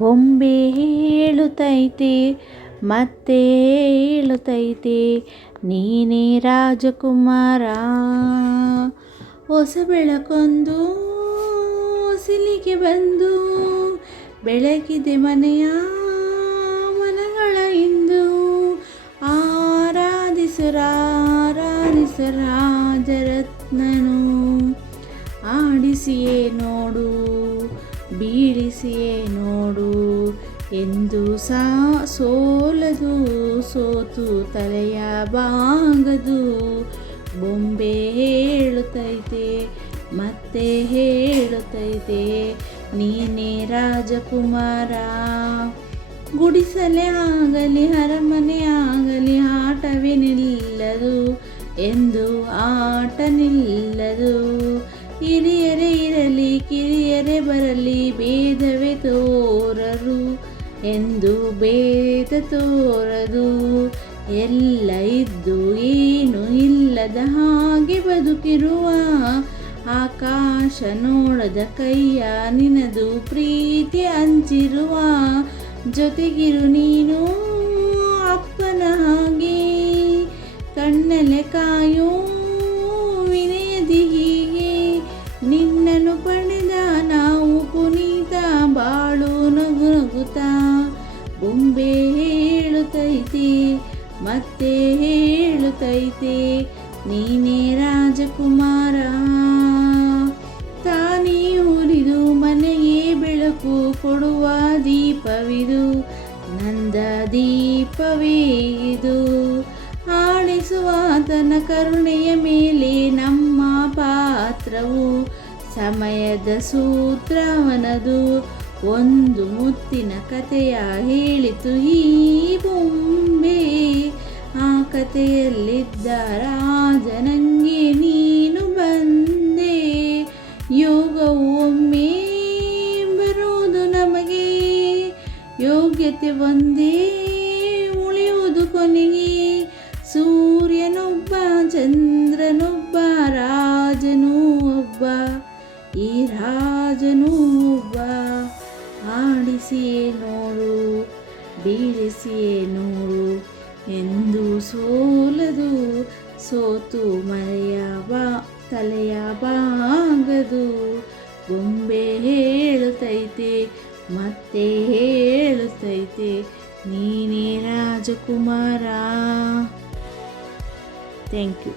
ಬೊಂಬೆ ಹೇಳುತ್ತೈತೆ ಮತ್ತೆ ಹೇಳುತ್ತೈತೆ ನೀನೇ ರಾಜಕುಮಾರ. ಹೊಸ ಬೆಳಕೊಂದು ಹೊಸಿಲಿಗೆ ಬಂದು ಬೆಳಗಿದೆ ಮನಗಳ ಇಂದು. ಆರಾಧಿಸು ರಾಜರತ್ನನು, ಆಡಿಸಿಯೇ ನೋಡು ಬೀಳಿಸಿಯೇ ನೋಡು ಎಂದು ಸೋಲದು ಸೋತು ತಲೆಯ ಬಾಗದು. ಬೊಂಬೆ ಹೇಳುತ್ತೈತೆ ಮತ್ತೆ ಹೇಳುತ್ತೈತೆ ನೀನೇ ರಾಜಕುಮಾರ. ಗುಡಿಸಲೇ ಆಗಲಿ ಅರಮನೆ ಆಗಲಿ ಆಟವೇ ನಿಲ್ಲದು ಎಂದು ಆಟ ನಿಲ್ಲದು. ಹಿರಿಯರೇ ಇರಲಿ ಕಿರಿಯರೇ ಬರಲಿ ಭೇದವೇ ತೋರರು ಎಂದು ಭೇದ ತೋರದು. ಎಲ್ಲ ಇದ್ದು ಏನು ಇಲ್ಲದ ಹಾಗೆ ಬದುಕಿರುವ ಆಕಾಶ ನೋಡದ ಕೈಯ ನಿನದು ಪ್ರೀತಿ ಹಂಚಿರುವ. ಜೊತೆಗಿರು ನೀನು ಅಪ್ಪನ ಹಾಗೆ ಕಣ್ಣಲೆ ಕಾಯೋ ವಿನಯದಿ ಹೀಗೆ. ನಿನ್ನನ್ನು ಪಡೆದ ನಾವು ಪುನೀತ ಬಾಳು ನಗು ನಗುತ್ತಾ. ಬೊಂಬೆ ಹೇಳುತ್ತೈತೆ ಮತ್ತೆ ಹೇಳುತ್ತೈತೆ ನೀನೇ ರಾಜಕುಮಾರ. ತಾನೇ ಉರಿದು ಮನೆಗೆ ಬೆಳಕು ಕೊಡುವ ದೀಪವಿದು ನಂದ ದೀಪವೇ ಇದು. ಆಡಿಸುವ ತನ್ನ ಕರುಣೆಯ ಮೇಲೆ ನಮ್ಮ ಪಾತ್ರವು ಸಮಯದ ಸೂತ್ರವನದು. ಒಂದು ಮುತ್ತಿನ ಕಥೆಯ ಹೇಳಿತು ಈ ಬೊಂಬೆ. ಆ ಕಥೆಯಲ್ಲಿದ್ದ ರಾಜನಂಗೆ ನೀನು ಬಂದೆ. ಯೋಗವು ಒಮ್ಮೆ ಬರುವುದು ನಮಗೆ, ಯೋಗ್ಯತೆ ಒಂದೇ ಉಳಿಯುವುದು ಕೊನೆಗೆ. ಸೂರ್ಯನೊಬ್ಬ ಚಂದ್ರನೊಬ್ಬ ರಾಜನೂ ಒಬ್ಬ, ಈ ರಾಜನೂ ಒಬ್ಬ. ಆಡಿಸಿಯೇ ನೋಡು ಬೀಳಿಸಿಯೇ ನೋಡು ಎಂದು ಸೋಲದು ಸೋತು ತಲೆಯ ಬಾಗದು. ಬೊಂಬೆ ಹೇಳುತ್ತೈತೆ ಮತ್ತೆ ಹೇಳುತ್ತೈತೆ ನೀನೇ ರಾಜಕುಮಾರ. Thank you.